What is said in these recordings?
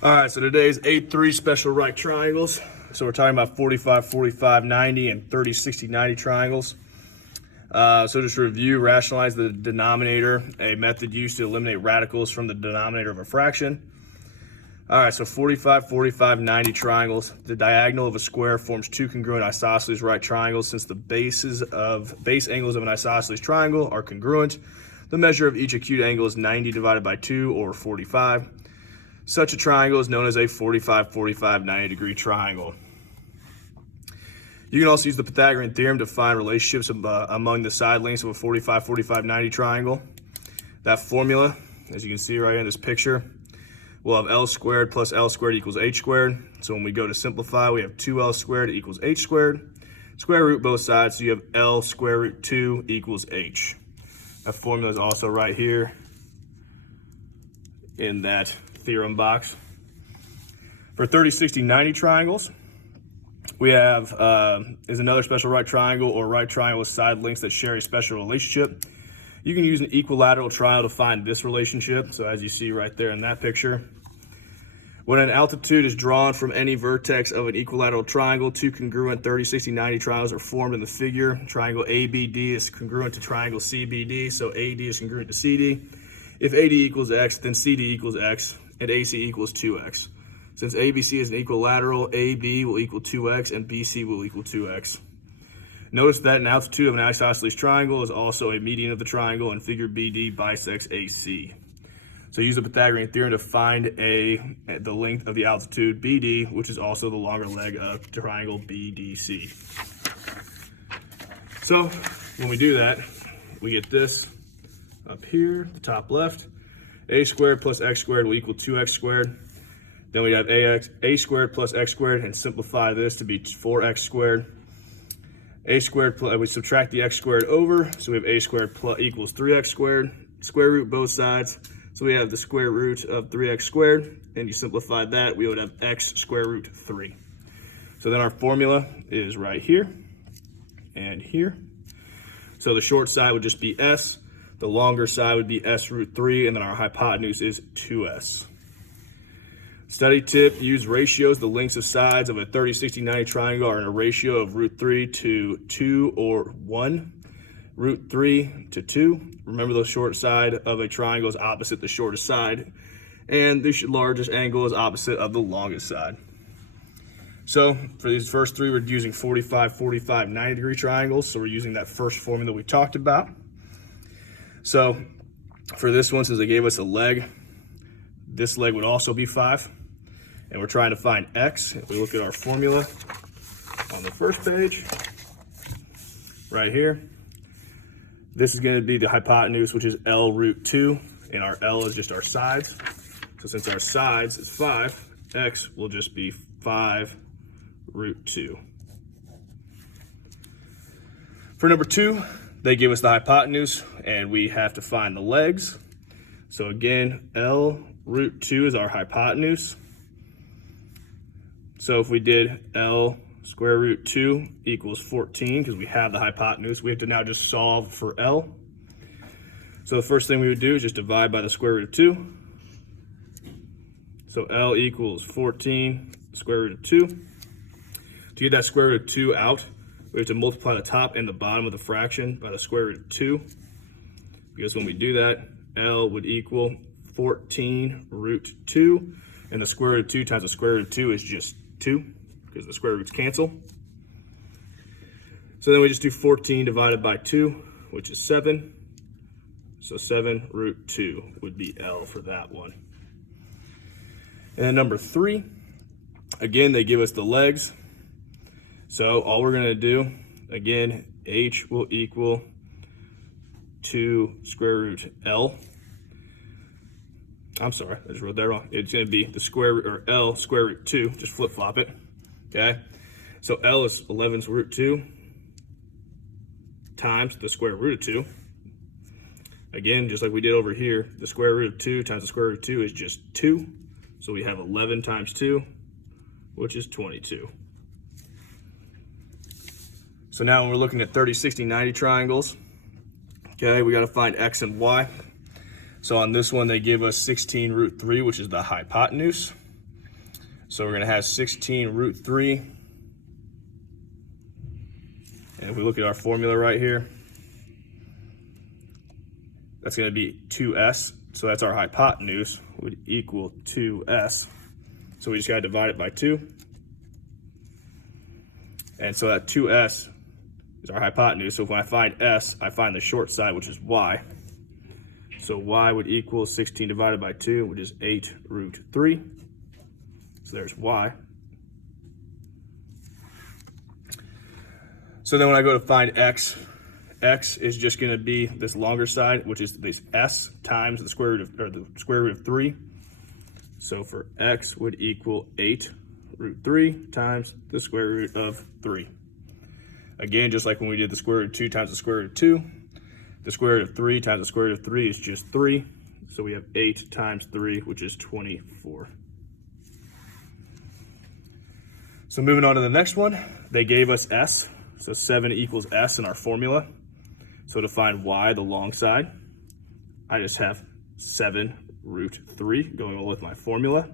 All right, so today's 8-3 special right triangles. So we're talking about 45, 45, 90, and 30, 60, 90 triangles. So just to review, rationalize the denominator, a method used to eliminate radicals from the denominator of a fraction. All right, so 45, 45, 90 triangles. The diagonal of a square forms two congruent isosceles right triangles. Since the base angles of an isosceles triangle are congruent, the measure of each acute angle is 90 divided by 2, or 45. Such a triangle is known as a 45, 45, 90 degree triangle. You can also use the Pythagorean Theorem to find relationships among the side lengths of a 45, 45, 90 triangle. That formula, as you can see right in this picture, we'll have L squared plus L squared equals H squared. So when we go to simplify, we have 2L squared equals H squared. Square root both sides, so you have L square root 2 equals H. That formula is also right here in that theorem box. For 30, 60, 90 triangles, we have is another special right triangle or right triangle with side lengths that share a special relationship. You can use an equilateral triangle to find this relationship. So as you see right there in that picture, when an altitude is drawn from any vertex of an equilateral triangle, two congruent 30, 60, 90 triangles are formed in the figure. Triangle ABD is congruent to triangle CBD, so AD is congruent to CD. If AD equals X, then CD equals X, and AC equals 2X. Since ABC is an equilateral, AB will equal 2X and BC will equal 2X. Notice that an altitude of an isosceles triangle is also a median of the triangle, and figure BD bisects AC. So use the Pythagorean Theorem to find the length of the altitude BD, which is also the longer leg of triangle BDC. So when we do that, we get this up here, the top left. A squared plus X squared will equal 2X squared. Then we have A squared plus X squared, and simplify this to be 4X squared. A squared, we subtract the X squared over, so we have A squared equals 3X squared. Square root both sides, so we have the square root of 3X squared, and you simplify that, we would have X square root 3. So then our formula is right here and here. So the short side would just be S. The longer side would be S root 3, and then our hypotenuse is 2S. Study tip, use ratios. The lengths of sides of a 30, 60, 90 triangle are in a ratio of root 3 to 2 or 1. Root 3 to 2. Remember, the short side of a triangle is opposite the shortest side, and the largest angle is opposite of the longest side. So for these first three, we're using 45, 45, 90 degree triangles. So we're using that first formula we talked about. So for this one, since they gave us a leg, this leg would also be 5. And we're trying to find X. If we look at our formula on the first page, right here, this is going to be the hypotenuse, which is L root 2, and our L is just our sides. So since our sides is 5, X will just be 5 root 2. For number 2, they give us the hypotenuse, and we have to find the legs. So again, L root 2 is our hypotenuse. So if we did L square root 2 equals 14, because we have the hypotenuse, we have to now just solve for L. So the first thing we would do is just divide by the square root of 2. So L equals 14 square root of 2. To get that square root of 2 out, we have to multiply the top and the bottom of the fraction by the square root of 2. Because when we do that, L would equal 14 root 2. And the square root of 2 times the square root of 2 is just 2, because the square roots cancel. So then we just do 14 divided by 2, which is 7. So 7 root 2 would be L for that one. And then number 3, again, they give us the legs. So all we're going to do, again, H will equal 2 square root L. I'm sorry, I just wrote that wrong. It's going to be the square root, or L square root 2, just flip flop it, okay? So L is 11 root 2 times the square root of 2. Again, just like we did over here, the square root of 2 times the square root of 2 is just 2. So we have 11 times 2, which is 22. So now when we're looking at 30, 60, 90 triangles, okay, we got to find X and Y. So on this one, they give us 16 root 3, which is the hypotenuse. So we're gonna have 16 root 3. And if we look at our formula right here, that's gonna be 2s. So that's our hypotenuse would equal 2s. So we just gotta divide it by 2. And so that 2s is our hypotenuse. So when I find s, I find the short side, which is y. So y would equal 16 divided by 2, which is 8 root 3. So there's y. So then when I go to find x, x is just going to be this longer side, which is this s times the square root of, or the square root of 3. So for x would equal 8 root 3 times the square root of 3. Again, just like when we did the square root of 2 times the square root of 2, the square root of 3 times the square root of 3 is just 3. So we have 8 times 3, which is 24. So moving on to the next one, they gave us s. So 7 equals s in our formula. So to find y, the long side, I just have 7 root 3 going on with my formula.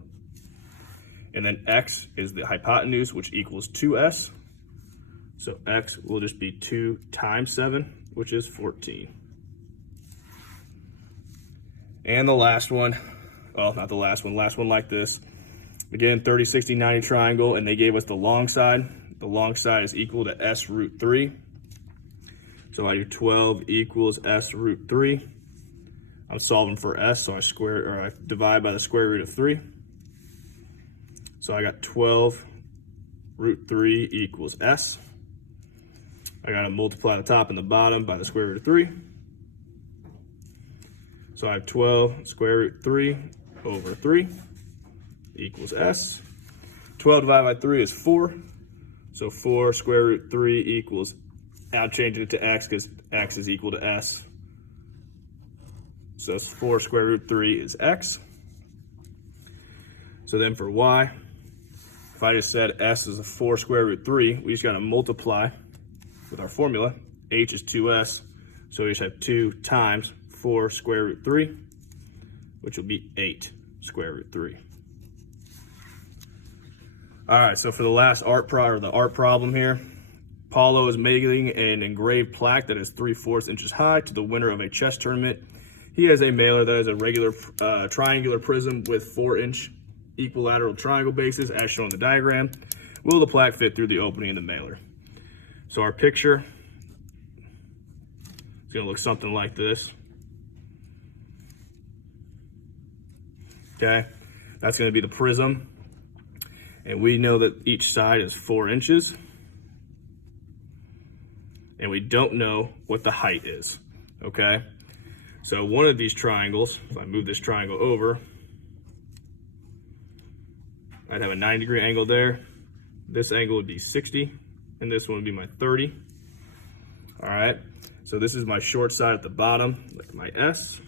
And then x is the hypotenuse, which equals 2s. So x will just be 2 times 7, which is 14. And the last one, well, not the last one like this. Again, 30, 60, 90 triangle, and they gave us the long side. The long side is equal to s root 3. So I do 12 equals s root 3. I'm solving for s, so I divide by the square root of 3. So I got 12 root 3 equals s. I gotta multiply the top and the bottom by the square root of 3. So I have 12 square root 3 over 3 equals s. 12 divided by 3 is 4. So 4 square root 3 equals, now changing it to x because x is equal to s. So 4 square root 3 is x. So then for y, if I just said s is a 4 square root 3, we just got to multiply with our formula. H is 2s, so we just have 2 times 4 square root 3, which will be 8 square root 3. All right, so for the last art problem here, Paulo is making an engraved plaque that is 3/4 inches high to the winner of a chess tournament. He has a mailer that is a regular triangular prism with 4-inch equilateral triangle bases as shown in the diagram. Will the plaque fit through the opening in the mailer? So our picture is gonna look something like this. Okay, that's gonna be the prism. And we know that each side is 4 inches. And we don't know what the height is, okay? So one of these triangles, if I move this triangle over, I'd have a 90-degree angle there. This angle would be 60, and this one would be my 30. All right, so this is my short side at the bottom, like my S.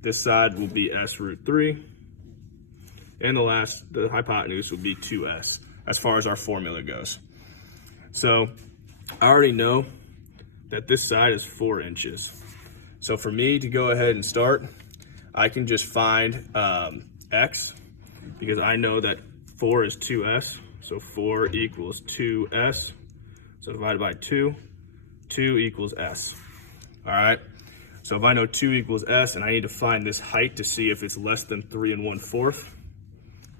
This side will be S root 3. And the hypotenuse will be 2s as far as our formula goes. So I already know that this side is 4 inches. So for me to go ahead and start, I can just find x, because I know that 4 is 2s. So 4 equals 2s. So divided by 2, 2 equals s. All right. So if I know 2 equals s and I need to find this height to see if it's less than 3 1/4,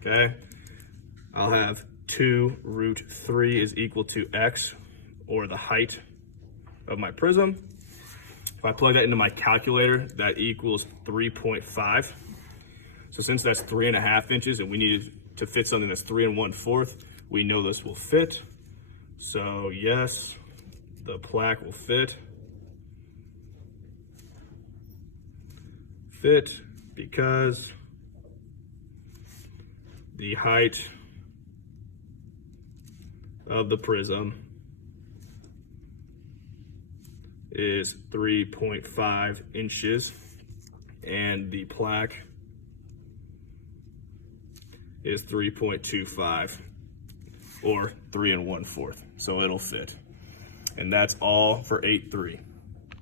okay, I'll have 2 root 3 is equal to x, or the height of my prism. If I plug that into my calculator, that equals 3.5. So since that's 3.5 inches and we need to fit something that's 3 1/4, we know this will fit. So yes, the plaque will fit. Fit because the height of the prism is 3.5 inches and the plaque is 3.25, or 3 1/4. So it'll fit. And that's all for 8-3.